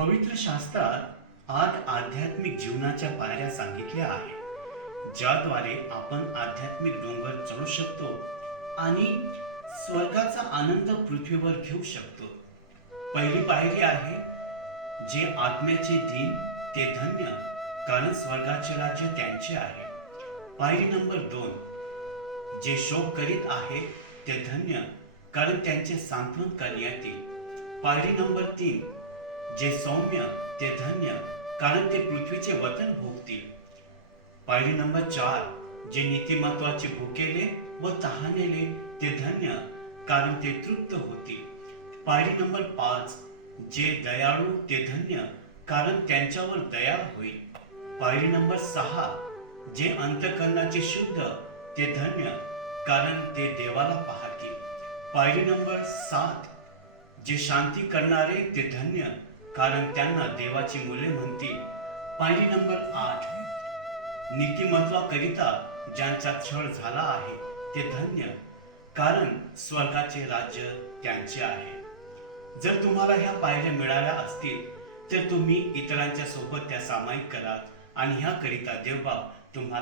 पवित्र शास्त्रात 8 आध्यात्मिक जीवनाच्या पायऱ्या सांगितल्या आहेत, ज्याद्वारे आपण आध्यात्मिक डोंगर चढू शकतो आणि स्वर्गाचा आनंद पृथ्वीवर घेऊ शकतो. पहिली पायरी आहे, जे आत्म्याचे दिन ते धन्य, कारण स्वर्गाचे राज्य त्यांचे आहे. पायरी नंबर 2, जे शोक करीत आहेत ते धन्य, कारण त्यांचे सांत्वन करण्यात येईल. पायरी नंबर 3, जे सौम्य ते धन्य, कारण ते पृथ्वीचे वतन भोगतील. पायरी नंबर 4, जे नीतिमत्वाचे भुकेले व तहानेले ते धन्य, कारण ते तृप्त होतील. पायरी नंबर 5, जे दयाळू ते धन्य, कारण त्यांच्यावर दया होईल. पायरी नंबर 6, जे अंतःकरणाचे शुद्ध ते धन्य, कारण ते देवाला पाहतील. पायरी नंबर 7, जे शांती करणारे ते धन्य, कारण त्यांना देवाची मुले म्हणतील. पायरी नंबर 8, नीतिमत्वाकरिता ज्यांचा छळ झाला आहे ते धन्य, कारण स्वर्गाचे राज्य त्यांचे आहे. जर तुम्हाला ह्या पायऱ्या मिळाल्या असतील तर तुम्ही इतरांच्या सोबत त्या सामायिक करा आणि ह्याकरिता देवबाप तुम्हाला